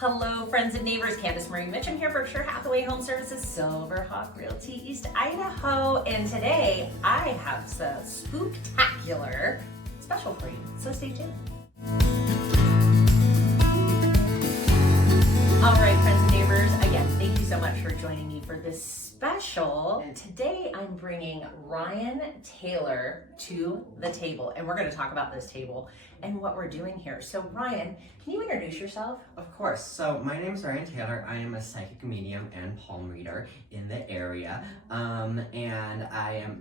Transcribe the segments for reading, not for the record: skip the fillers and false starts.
Hello, friends and neighbors. Candace-Marie Mitcham here, Berkshire Hathaway Home Services, Silverhawk Realty, East Idaho. And today I have a spooktacular special for you, so stay tuned. All right, friends and neighbors, again, thank you so much for joining me for this special. And today I'm bringing Ryan Taylor to the table, and we're going to talk about this table and what we're doing here. So Ryan, can you introduce yourself? Of course. So my name is Ryan Taylor. I am a psychic medium and palm reader in the area. And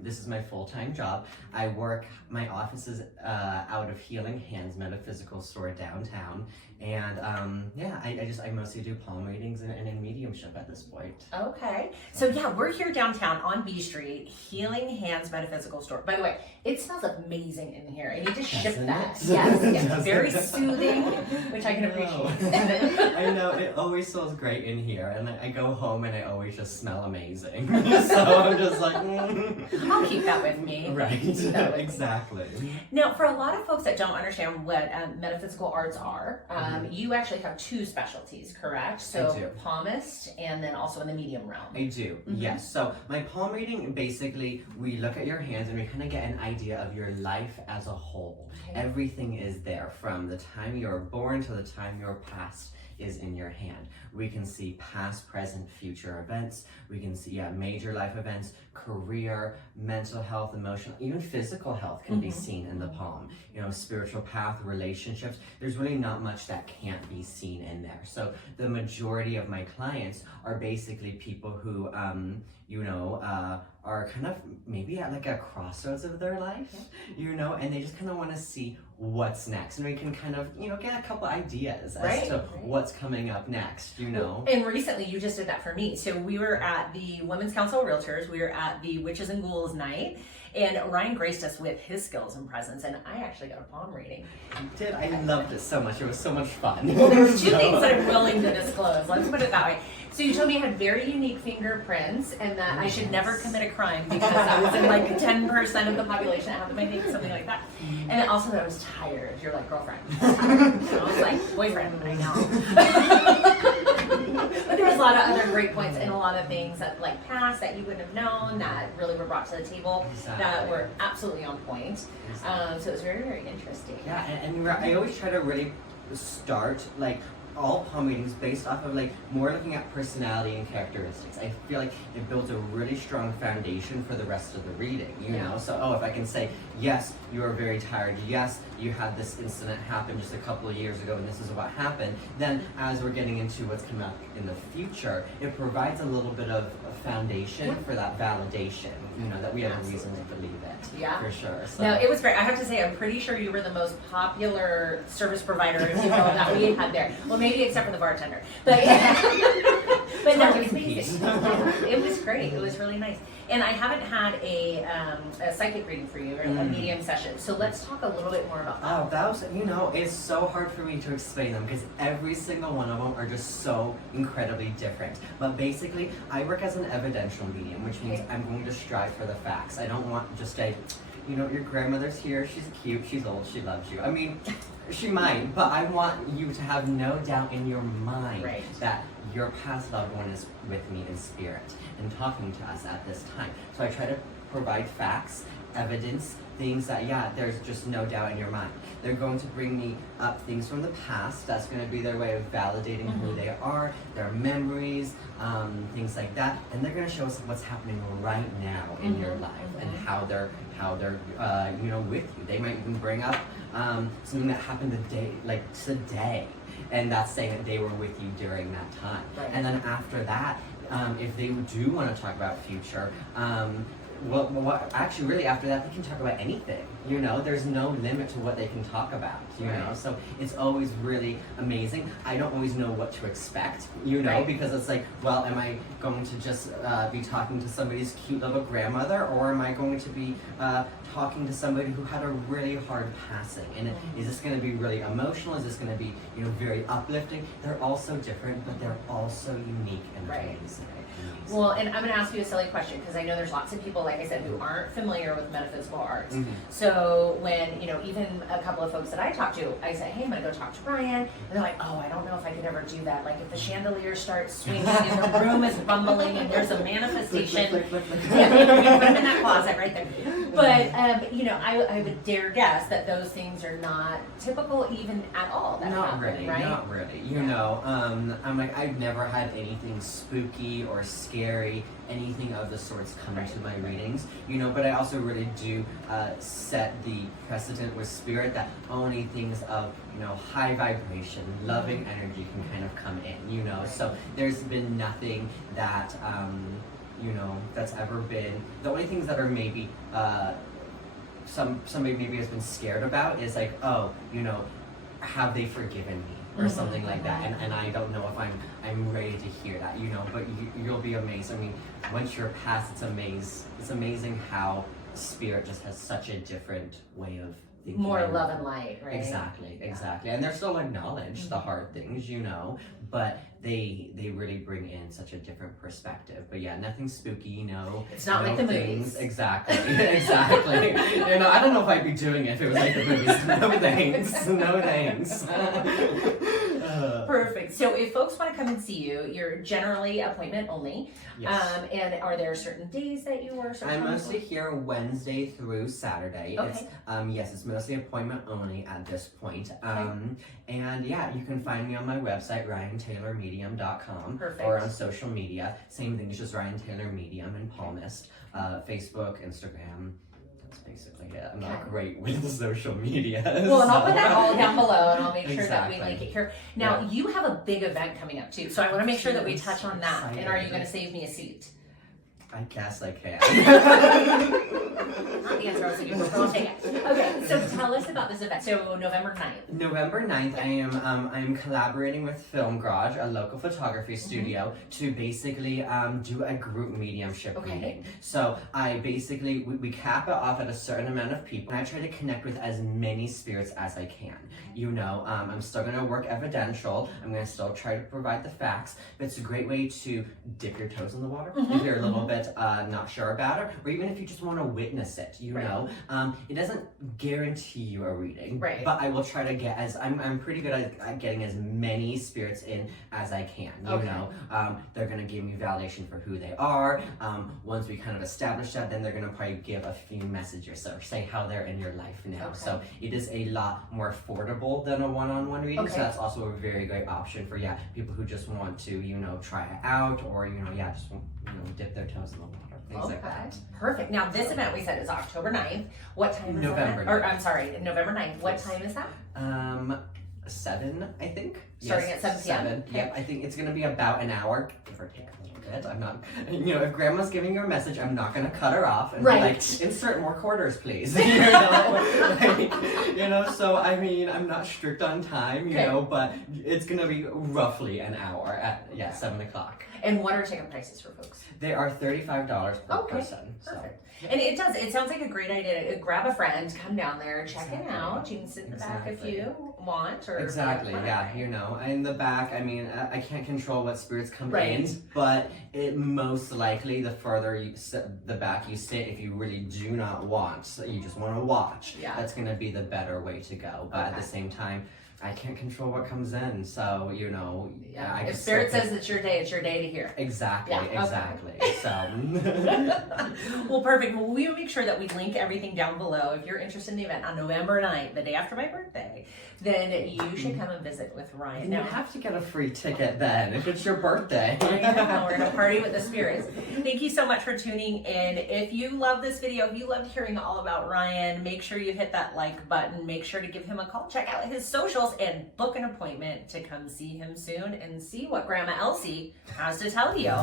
this is my full-time job. My office is out of Healing Hands Metaphysical Store downtown. And I mostly do palm readings and in mediumship at this point. Okay. So yeah, we're here downtown on B Street, Healing Hands Metaphysical Store. By the way, it smells amazing in here. I need to ship that. Yes, very soothing, which I can appreciate. I know, it always smells great in here. And I go home and I always just smell amazing. So I'm just like, I'll keep that with me. Right, exactly. Now, for a lot of folks that don't understand what metaphysical arts are, you actually have two specialties, correct? So I do. Palmist and then also in the medium realm. I do, yes. So my palm reading, basically, we look at your hands and we kind of get an idea of your life as a whole. Okay. Everything is there from the time you were born to the time your past is in your hand. We can see past, present, future events. We can see major life events, career, mental health, emotional, even physical health can be seen in the palm. You know, spiritual path, relationships. There's really not much that can't be seen in there. So the majority of my clients are basically people who, are kind of maybe at like a crossroads of their life, and they just kind of want to see what's next. And we can kind of, get a couple ideas as to what's coming up next, And recently you just did that for me. So we were at the Women's Council of Realtors. We were at the Witches and Ghouls night. And Ryan graced us with his skills and presence, and I actually got a palm reading. You did? I loved it so much. It was so much fun. Well, there's two things that I'm willing to disclose. Let's put it that way. So you told me I had very unique fingerprints and that I should never commit a crime because I was in like 10% of the population. I have my name, something like that. And also that I was tired. You're like, girlfriend. I was like, boyfriend. I know. But there was a lot of other great points and a lot of things that like passed that you wouldn't have known that really were brought to the table that were absolutely on point. So it was very, very interesting. Yeah, and I always try to really start like all palm readings based off of like more looking at personality and characteristics. I feel like it builds a really strong foundation for the rest of the reading, know? So, if I can say, yes, you are very tired, yes, you had this incident happen just a couple of years ago and this is what happened, then as we're getting into what's coming up in the future, it provides a little bit of a foundation for that validation, that we have a reason to believe it. Yeah. For sure. So. No, it was great. I have to say, I'm pretty sure you were the most popular service provider, if you will, that we had there. Well, maybe except for the bartender. But, but no, it was amazing. It was great. It was really nice. And I haven't had a psychic reading for you, or a medium session. So let's talk a little bit more about that. Oh, that was, it's so hard for me to explain them because every single one of them are just so incredibly different. But basically, I work as an evidential medium, which means I'm going to strive for the facts. I don't want just a, your grandmother's here, she's cute, she's old, she loves you. I mean, she might, but I want you to have no doubt in your mind that your past loved one is with me in spirit and talking to us at this time. So I try to provide facts, evidence, things that, there's just no doubt in your mind. They're going to bring me up things from the past. That's going to be their way of validating who they are, their memories, things like that. And they're going to show us what's happening right now in your life and how they're with you. They might even bring up something that happened today. And that's saying that they were with you during that time. Right. And then after that, if they do want to talk about future, actually, really, after that, they can talk about anything. There's no limit to what they can talk about. So it's always really amazing. I don't always know what to expect. Because it's like, well, am I going to just be talking to somebody's cute little grandmother, or am I going to be talking to somebody who had a really hard passing? And is this going to be really emotional? Is this going to be, very uplifting? They're all so different, but they're all so unique and amazing. Well, and I'm going to ask you a silly question because I know there's lots of people like I said, who aren't familiar with metaphysical arts. So when, you know, even a couple of folks that I talk to, I say, hey, I'm gonna go talk to Ryan, and they're like, oh, I don't know if I could ever do that. Like if the chandelier starts swinging and the room is bumbling and there's a manifestation, yeah, we put them in that closet right there. But you know, I would dare guess that those things are not typical even at all. That Not happen, really, right? not really. You know, I'm like, I've never had anything spooky or scary, anything of the sorts come into my readings, you know, but I also really do set the precedent with spirit that only things of, you know, high vibration, loving energy can kind of come in, you know, so there's been nothing that, you know, that's ever been, the only things that are maybe, somebody maybe has been scared about is like, oh, you know, have they forgiven me? Or something like that, and I don't know if I'm ready to hear that, you know. But you'll be amazed. I mean, once you're past, it's amazing how spirit just has such a different way of thinking. More love and light, right? Exactly. And they're still acknowledge the hard things, you know, but they really bring in such a different perspective. But yeah, nothing spooky, you know. It's not like the movies. Exactly. You know, I don't know if I'd be doing it if it was like the movies. No thanks. Perfect. So if folks want to come and see you, you're generally appointment only. Yes. And are there certain days that you are? I'm mostly here Wednesday through Saturday. Okay. It's mostly appointment only at this point. And yeah, you can find me on my website, RyanTaylorMedium.com. Perfect. Or on social media. Same thing, it's just Ryan Taylor Medium and Palmist. Facebook, Instagram. That's basically it. I'm not great with the social media. Well, and I'll put that all down below, and I'll make sure that we Exactly. link it here. Now, you have a big event coming up too, so I want to make sure that we touch on that. And are you going to save me a seat? I guess I can. Not the answer I was looking for, but we'll take it. Okay, so tell us about this event. So November 9th. November 9th, I am collaborating with Film Garage, a local photography studio, to basically do a group mediumship reading. So I basically, we cap it off at a certain amount of people, and I try to connect with as many spirits as I can. You know, I'm still going to work evidential, I'm going to still try to provide the facts, but it's a great way to dip your toes in the water if you're a little bit not sure about it, or even if you just want to witness it, you know. It doesn't guarantee you a reading, but I will try to get I'm pretty good at getting as many spirits in as I can, you know. They're going to give me validation for who they are. Once we kind of establish that, then they're going to probably give a few messages or say how they're in your life now. So it is a lot more affordable than a one-on-one reading, so that's also a very great option for people who just want to, you know, try it out, or, you know, just want, you know, dip their toes in the water, things like that. Perfect. Now this event we said is October 9th. What time is November that? Or I'm sorry, November 9th. What time is that? 7, I think. Starting at 7 p.m. 7. Yep. I think it's going to be about an hour, give or take a little bit. I'm not, you know, if Grandma's giving you a message, I'm not going to cut her off and be like, insert more quarters, please. You know? Like, you know, so I mean, I'm not strict on time, you know, but it's going to be roughly an hour at 7 o'clock. And what are ticket prices for folks? They are $35 per person. Perfect. And it sounds like a great idea. Grab a friend, come down there, check it out. You can sit in the back if you want. Or you know, in the back, I mean, I can't control what spirits come in, but it most likely, the further you sit, the back you sit, if you really do not want, you just want to watch, that's going to be the better way to go. But at the same time, I can't control what comes in, so, you know. If Spirit says it's your day to hear. Exactly. So. Well, perfect. Well, we will make sure that we link everything down below. If you're interested in the event on November 9th, the day after my birthday, then you should come and visit with Ryan. And you have to get a free ticket then, if it's your birthday. I know, we're going to party with the spirits. Thank you so much for tuning in. If you love this video, if you loved hearing all about Ryan, make sure you hit that like button. Make sure to give him a call. Check out his socials and book an appointment to come see him soon and see what Grandma Elsie has to tell you.